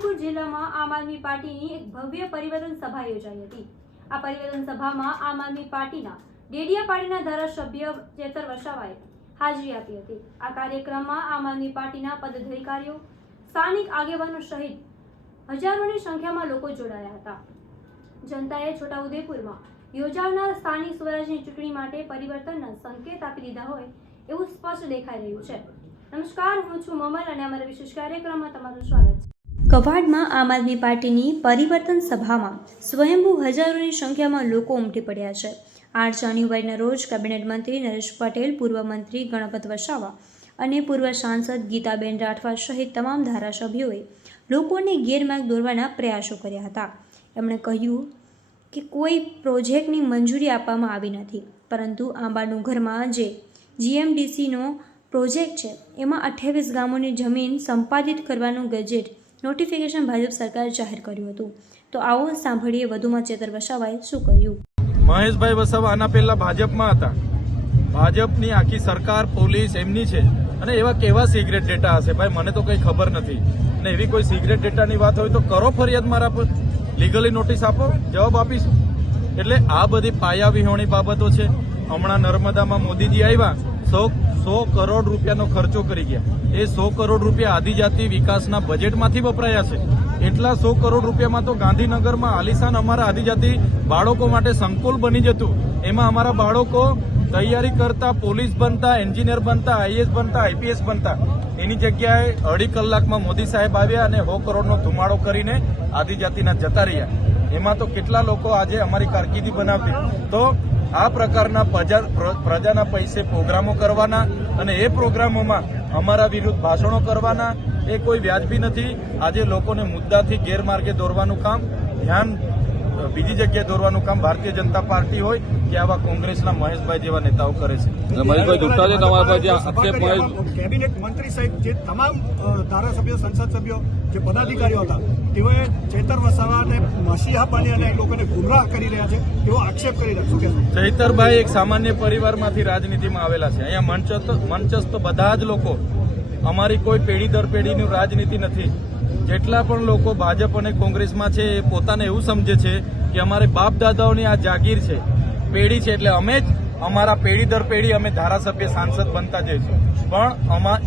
છોટાઉદેપુર જિલ્લામાં આમ આદમી પાર્ટીની એક ભવ્ય પરિવર્તન સભા યોજાઈ હતી। આ પરિવર્તન સભામાં આમ આદમી પાર્ટીના ડેડિયાપાડીના ધારાસભ્ય ચેતર વસાવાએ હાજરી આપી હતી। આ કાર્યક્રમમાં આમ આદમી પાર્ટીના પદાધિકારીઓ, સ્થાનિક આગેવાનો સહિત હજારોની સંખ્યામાં લોકો જોડાયા હતા। જનતાએ છોટાઉદેપુરમાં યોજાનાર સ્થાનિક સ્વરાજની ચૂંટણી માટે પરિવર્તનના સંકેત આપી દીધા હોય એવું સ્પષ્ટ દેખાઈ રહ્યું છે। નમસ્કાર, હું છું મમલ અને અમારા વિશેષ કાર્યક્રમમાં તમારું સ્વાગત છે। કવાડમાં આમ આદમી પાર્ટીની પરિવર્તન સભામાં સ્વયંભૂ હજારોની સંખ્યામાં લોકો ઉમટી પડ્યા છે। 8 જાન્યુઆરીના રોજ કેબિનેટ મંત્રી નરેશ પટેલ, પૂર્વ મંત્રી ગણપત વસાવા અને પૂર્વ સાંસદ ગીતાબેન રાઠવા સહિત તમામ ધારાસભ્યોએ લોકોને ગેરમાર્ગ દોરવાના પ્રયાસો કર્યા હતા। એમણે કહ્યું કે કોઈ પ્રોજેક્ટની મંજૂરી આપવામાં આવી નથી, પરંતુ આંબાડુંગરમાં જે જીએમડીસીનો પ્રોજેક્ટ છે એમાં 28 ગામોની જમીન સંપાદિત કરવાનું ગેજેટ નોટિફિકેશન ભાજપ સરકારે જાહેર કર્યું હતું। તો આવો સાંભળીએ વધુમાં ચેતર વસાવાએ શું કહ્યું। મહેશભાઈ વસાવા આના પહેલા ભાજપમાં હતા। ભાજપની આખી સરકાર, પોલીસ એમની છે અને એવા કેવા સિક્રેટ ડેટા હશે ભાઈ, મને તો કંઈ ખબર નથી। અને એવી કોઈ સિક્રેટ ડેટાની વાત હોય તો કરો ફરિયાદ મારા પર, લીગલી નોટિસ આપો, જવાબ આપીશું। એટલે આ બધી પાયાવિહોણી બાબતો છે। હમણાં નર્મદામાં મોદીજી આવ્યા, 100 કરોડ રૂપિયાનો ખર્ચો કરી ગયા। એ 100 કરોડ રૂપિયા આદિજાતિ વિકાસના બજેટમાંથી વપરાયા છે। એટલા 100 કરોડ રૂપિયામાં તો ગાંધીનગરમાં આલિશાન અમારા આદિજાતિ બાળકો માટે સંકુલ બની જતું। એમાં અમારા બાળકો તૈયારી કરતા, પોલીસ બનતા, એન્જિનિયર બનતા, આઈએએસ બનતા, આઈપીએસ બનતા। એની જગ્યાએ 2.5 કલાકમાં મોદી સાહેબ આવ્યા અને 100 કરોડનો ધુમાડો કરીને આદિજાતિના જતા રહ્યા। એમાં તો કેટલા લોકો આજે અમારી કારકિર્દી બનાવતી। તો આ પ્રકારના પ્રજાના પૈસે પ્રોગ્રામો કરવાના અને એ પ્રોગ્રામોમાં અમારા વિરુદ્ધ ભાષણો કરવાના એ કોઈ વ્યાજબી નથી। આજે લોકોને મુદ્દાથી ગેરમાર્ગે દોરવાનું કામ, ધ્યાન બીજી જગ્યાએ દોરવાનું કામ ભારતીય જનતા પાર્ટી હોય કે આવા કોંગ્રેસના મહેશભાઈ જેવા નેતાઓ કરે છે। કેબિનેટ મંત્રી સહિત જે તમામ ધારાસભ્યો, સંસદ સભ્યો, જે પદાધિકારીઓ હતા તેઓએ ચેતર વસાવાને મસીહા બની અને લોકોને ગુમરાહ કરી રહ્યા છે એવો આક્ષેપ કરી રહ્યા। શું કહેશો? ચૈતરભાઈ એક સામાન્ય પરિવારમાંથી રાજનીતિમાં આવેલા છે। અહીંયા મંચસ્થ બધા જ લોકો, અમારી કોઈ પેઢી દર પેઢીની રાજનીતિ નથી। જેટલા પણ લોકો ભાજપ અને કોંગ્રેસમાં છે એ પોતાને એવું સમજે છે કે અમારે બાપ દાદાઓની આ જાગીર છે, પેઢી છે, એટલે અમે જ અમારા પેઢી દર પેઢી અમે ધારાસભ્ય, સાંસદ બનતા જઈશું। પણ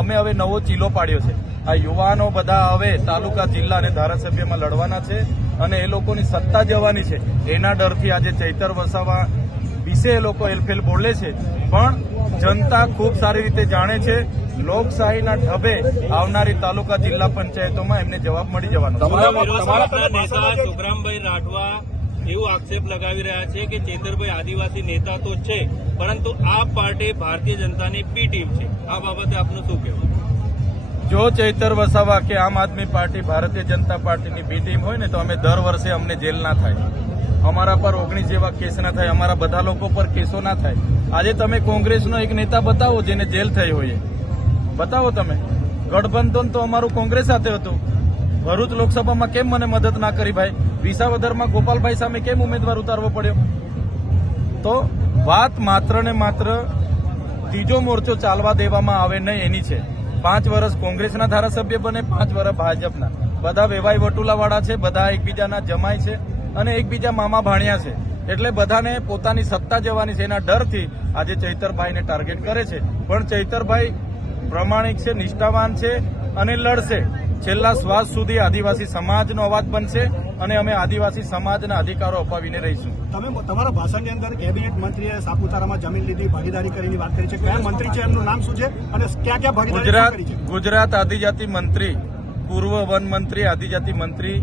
અમે હવે નવો ચીલો પાડ્યો છે। આ યુવાનો બધા હવે તાલુકા, જિલ્લા અને ધારાસભ્યમાં લડવાના છે અને એ લોકોની સત્તા જવાની છે। એના ડરથી આજે ચૈતર વસાવા વિશે એ લોકો એલફેલ બોલે છે, પણ જનતા ખૂબ સારી રીતે જાણે છે લોકશાહીના ઢબે આવનારી તાલુકા, જિલ્લા પંચાયતોમાં એમને જવાબ મળી જવાનો। સુખરામભાઈ રાઠવા એવું આક્ષેપ લગાવી રહ્યા છે કે ચેતરભાઈ આદિવાસી નેતા તો છે, પરંતુ આ પાર્ટી ભારતીય જનતાની બી ટીમ છે। આ બાબતે આપનું શું કહેવું? જો ચૈતર વસાવા કે આમ આદમી પાર્ટી ભારતીય જનતા પાર્ટીની બી ટીમ હોય ને તો અમે દર વર્ષે અમને જેલ ના થાય, અમારા પર 19 જેવા કેસ ના થાય, અમારા બધા લોકો પર કેસો ના થાય। આજે તમે કોંગ્રેસનો એક નેતા બતાવો જેને જેલ થઈ હોય, બતાવો તમે। ગઠબંધન તો અમારું કોંગ્રેસ સાથે હતું। ભરૂચ લોકસભામાં કેમ મને મદદ ના કરી ભાઈ? વિસાવદરમાં ગોપાલભાઈ સામે કેમ ઉમેદવાર ઉતારવો પડ્યો? તો વાત માત્ર ને માત્ર ત્રીજો મોરચો ચાલવા દેવામાં આવે નહીં એની છે। 5 વર્ષ કોંગ્રેસના ધારાસભ્ય બને, 5 વર્ષ ભાજપના। બધા વેવાઈ વટુલાવાળા છે, બધા એકબીજાના જમાઈ છે અને એકબીજા મામા ભાણિયા છે। એટલે બધાને પોતાની સત્તા જવાની છે, એના ડરથી આજે ચૈતરભાઈને ટાર્ગેટ કરે છે। પણ ચૈતરભાઈ પ્રમાણિક છે, નિષ્ઠાવાન છે અને લડશે। છેલ્લા શ્વાસ સુધી આદિવાસી સમાજનો અવાજ બનશે અને અમે આદિવાસી સમાજના અધિકારો અપાવીને રહીશું। તમે તમારા ભાષણની અંદર કેબિનેટ મંત્રીએ સાપુતારામાં જમીન લીધી, ભાગીદારી કરીને વાત કરી છે। કયા મંત્રી છે, એમનું નામ શું છે અને ક્યાં ભાગીદારી કરી છે? ગુજરાત આદિજાતિ મંત્રી, પૂર્વ વન મંત્રી, આદિજાતિ મંત્રી।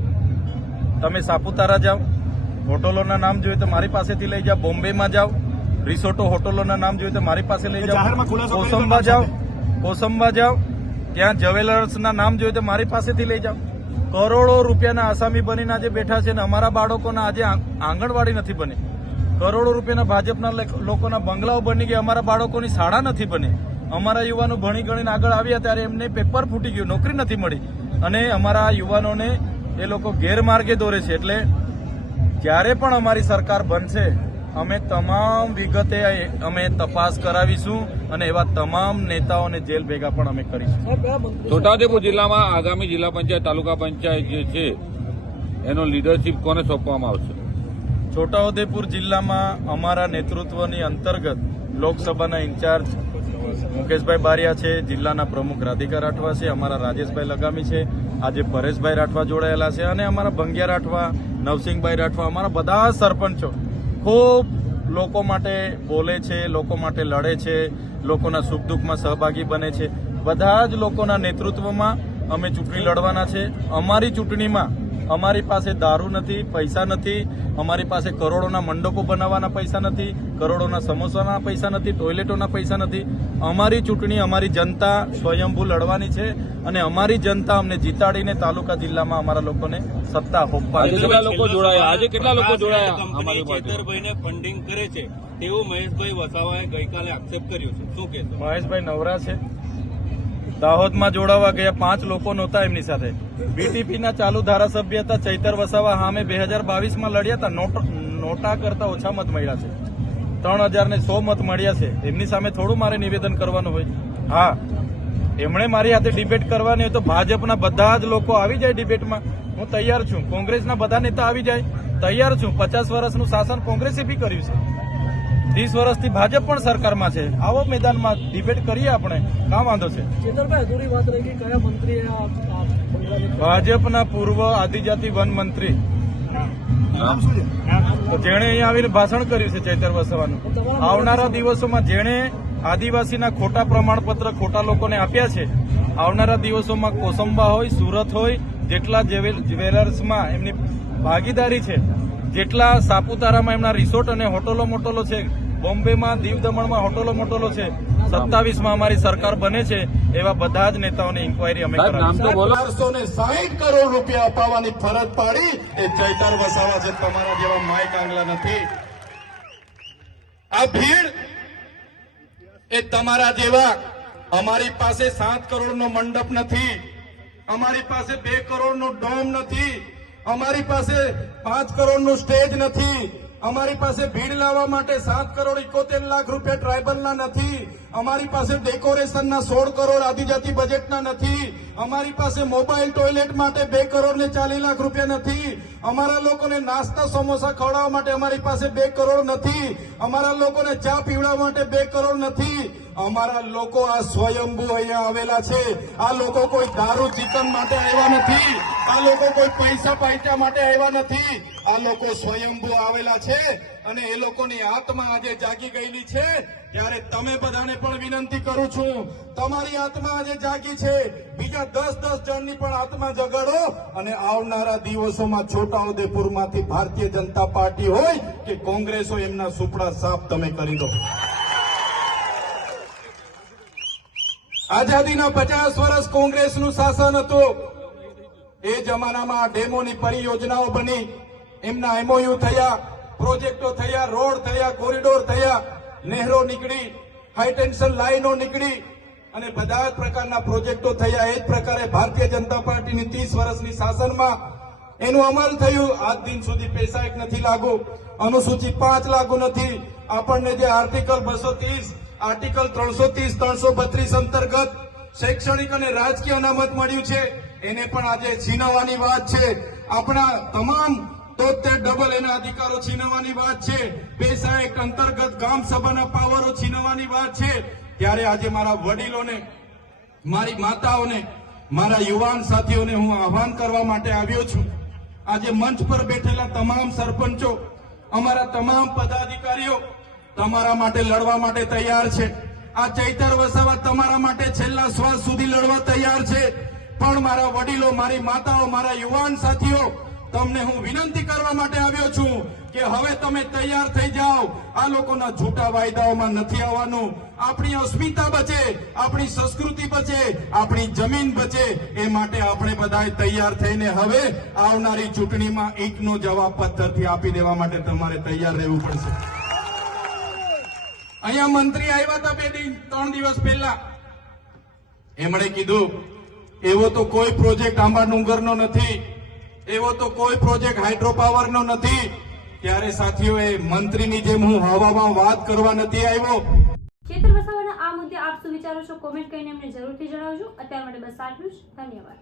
તમે સાપુતારા જાઓ, હોટલોના નામ જોઈએ તો મારી પાસેથી લઈ જાઓ। બોમ્બેમાં જાઓ, રિસોર્ટો હોટલોના નામ જોઈએ તો મારી પાસે લઈ જાઓ। કોસંબા જાઓ, ત્યાં જ્વેલર્સના નામ જોઈએ તો મારી પાસેથી લઈ જાઓ। કરોડો રૂપિયાના આસામી બનીને આજે બેઠા છે ને અમારા બાળકોના આજે આંગણવાડી નથી બની। કરોડો રૂપિયાના ભાજપના લોકોના બંગલાઓ બની ગયા, અમારા બાળકોની શાળા નથી બની। અમારા યુવાનો ભણી ગણીને આગળ આવ્યા ત્યારે એમને પેપર ફૂટી ગયું, નોકરી નથી મળી અને અમારા યુવાનોને એ લોકો ગેરમાર્ગે દોરે છે। એટલે જ્યારે પણ અમારી સરકાર બનશે અમે તમામ વિગતે અમે તપાસ કરાવીશું અને એવા તમામ નેતાઓને જેલ ભેગા પણ અમે કરીશું. છોટાઉદેપુર જિલ્લામાં આગામી જિલ્લા પંચાયત તાલુકા પંચાયત જે છે એનો લીડરશીપ કોને સોંપવામાં આવશે? છોટાઉદેપુર જિલ્લામાં અમારા નેતૃત્વની અંતર્ગત લોકસભાના ઇન્ચાર્જ મુકેશભાઈ બારિયા છે, જિલ્લાના પ્રમુખ રાધિકા રાઠવા છે, અમારા રાજેશભાઈ લગામી છે, આજે પરેશભાઈ રાઠવા જોડાયેલા છે અને અમારા ભંગિયા રાઠવા, નવસિંહભાઈ રાઠવા, અમારા બધા સરપંચો ખૂબ લોકો માટે બોલે છે, લોકો માટે લડે છે, લોકોના સુખ દુઃખમાં સહભાગી બને છે. બધા જ લોકોના નેતૃત્વમાં અમે ચૂંટણી લડવાના છે. અમારી ચૂંટણીમાં અમારી પાસે દારૂ નથી, પૈસા નથી, અમારી પાસે કરોડોના મંડપો બનાવવાના પૈસા નથી, કરોડોના સમોસાના પૈસા નથી, ટોયલેટોના પૈસા નથી. અમારી ચૂંટણી અમારી જનતા સ્વયંભૂ લડવાની છે અને અમારી જનતા અમને જીતાડીને તાલુકા જિલ્લામાં અમારા લોકોને સત્તા આજે કેટલા લોકો જોડાયા? આજે કેટલા લોકો જોડાયા? કંપની ચેતરભાઈને ફંડિંગ કરે છે તેવું મહેશભાઈ વસાવાએ ગઈકાલે આક્ષેપ કર્યો છે, શું કહેશો? મહેશભાઈ નવરા છે. દાહોદમાં જોડાવા ગયા 5 લોકો નહોતા એમની સાથે. બીટીપીના ચાલુ ધારાસભ્ય હતા ચૈતર વસાવા, સામે 2022માં લડ્યા હતા. નોટા કરતા ઓછા મત મળ્યા છે. 3000 મત મળ્યા છે. એમની સામે થોડું મારે નિવેદન કરવાનું હોય? હા, એમણે મારી સાથે ડિબેટ કરવાની હોય તો ભાજપના બધા જ લોકો આવી જાય ડિબેટમાં. હું તૈયાર છું. કોંગ્રેસના બધા નેતા આવી જાય, તૈયાર છું. 50 વર્ષનું શાસન કોંગ્રેસે બી કર્યું છે. 30 વર્ષથી ભાજપ પણ સરકારમાં છે. આવો મેદાનમાં ડિબેટ કરીએ આપણે, કાં વાંધો છે? ભાજપના પૂર્વ આદિજાતિ વન મંત્રી જેણે અહીંયા આવીને ભાષણ કર્યું છે ચૈતર વસાવાનું. આવનારા દિવસોમાં જેણે આદિવાસીના ખોટા પ્રમાણપત્ર ખોટા લોકોને આપ્યા છે, આવનારા દિવસોમાં કોસંબા હોય, સુરત હોય, જેટલા જ્વેલર્સમાં એમની ભાગીદારી છે, જેટલા સાપુતારામાં એમના રિસોર્ટ અને હોટલો મોટલો છે, બોમ્બેમાં દીવ દમણમાં હોટલો મોટલો છે, 27માં અમારી સરકાર બને છે, એવા બધા જ નેતાઓને ઇન્કવાયરી અમે નામ તો બોલો. 460 કરોડ રૂપિયા અપાવવાની ફરજ પાડી એ ચૈતર વસાવા છે. તમારા જેવા માય કાંગલા નથી. આ ભીડ એ તમારા જેવા. અમારી પાસે 7 કરોડનો મંડપ નથી, અમારી પાસે 2 કરોડનો ડોમ નથી, અમારી પાસે 5 કરોડનું સ્ટેજ નથી, અમારી પાસે ભીડ લાવવા માટે 7 કરોડ 71 લાખ રૂપિયા ટ્રાયબલના નથી, અમારી પાસે ડેકોરેશનના 16 કરોડ આદિજાતિ બજેટના નથી, અમારી પાસે મોબાઈલ ટોયલેટ માટે 2 કરોડ ને 40 લાખ રૂપિયા નથી, અમારા લોકોને નાસ્તા સમોસા ખવડાવવા માટે અમારી પાસે 2 કરોડ નથી, અમારા લોકોને ચા પીવડાવવા માટે 2 કરોડ નથી. અમારા લોકો આ સ્વયંભૂ અહીંયા આવેલા છે. આ લોકો કોઈ દારૂ ચિકન માટે આવ્યા નથી, આ લોકો કોઈ પૈસા પાઇચા માટે આવ્યા નથી. આ લોકો સ્વયંભૂ આવેલા છે અને એ લોકોની આત્મા આજે જાગી ગયેલી છે. ત્યારે તમે બધાને પણ વિનંતી કરું છું, તમારી આત્મા આજે જાગી છે, બીજા 10 જણની પણ આત્મા જગાડો અને આવનારા દિવસોમાં છોટાઉદેપુરમાંથી ભારતીય જનતા પાર્ટી હોય કે કોંગ્રેસ હોય, એમના સુપડા સાફ તમે કરી દો. આઝાદીના 50 વર્ષ કોંગ્રેસનું શાસન હતું. એ જમાનામાં ડેમોની પરિયોજનાઓ બની, એમના એમઓયુ થયા, પ્રોજેક્ટો થયા, રોડ થયા, કોરિડોર થયા, નહેરો નીકળી, હાઈટેન્શન લાઈનો નીકળી અને બધા જ પ્રકારના પ્રોજેક્ટો થયા. એ જ પ્રકારે ભારતીય જનતા પાર્ટીની 30 વર્ષની શાસનમાં એનું અમલ થયું. આજ દિન સુધી પૈસા એક નથી લાગુ, અનુસૂચિ 5 લાગુ નથી. આપણને જે આર્ટિકલ 230, આર્ટિકલ 330, 332 અંતર્ગત શૈક્ષણિક અને રાજકીય અનામત મળ્યું છે, એને પણ આજે છીનવવાની વાત છે. આપણા તમામ 73 એના અધિકારો છીનવવાની વાત છે. પૈસા એક્ટ અંતર્ગત ગામ સભાના પાવરો છીનવવાની વાત છે. ત્યારે આજે મારા વડીલોને, મારી માતાઓને, મારા યુવાન સાથીઓને હું આહ્વાન કરવા માટે આવ્યો છું. આજે મંચ પર બેઠેલા તમામ સરપંચો, અમારા તમામ પદાધિકારીઓ તમારા માટે લડવા માટે તૈયાર છે. આ ચૈતર વસાવા તમારા માટે છેલ્લા શ્વાસ સુધી લડવા તૈયાર છે. પણ મારા વડીલો, મારી માતાઓ, મારા યુવાન સાથીઓ, તમને હું વિનંતી કરવા માટે આવ્યો છું કે હવે તમે તૈયાર થઈ જાઓ. આ લોકોના જૂઠા વાયદાઓમાં નથી આવવાનું. આપણી અસ્મિતા બચે, આપણી સંસ્કૃતિ બચે, આપણી જમીન બચે, એ માટે આપણે બધા તૈયાર થઈને હવે આવનારી ચૂંટણીમાં ઈંટનો જવાબ પથ્થરથી આપી દેવા માટે તમારે તૈયાર રહેવું પડશે. અહીંયા મંત્રી આવ્યા હતા 2-3 દિવસ પહેલા. એમણે કીધું એવો તો કોઈ પ્રોજેક્ટ આંબા ડુંગરનો નથી, એવો તો કોઈ પ્રોજેક્ટ હાઇડ્રો પાવરનો નથી, ત્યારે સાથીઓએ મંત્રીની જેમ હું હવામાં વાત કરવા નથી આવ્યો. ચેતર વસાવાના આ મુદ્દે આપ શું વિચારો છો? કોમેન્ટ કરીને અમને જરૂરથી જણાવજો. અત્યાર માટે બસ આટલું જ. ધન્યવાદ.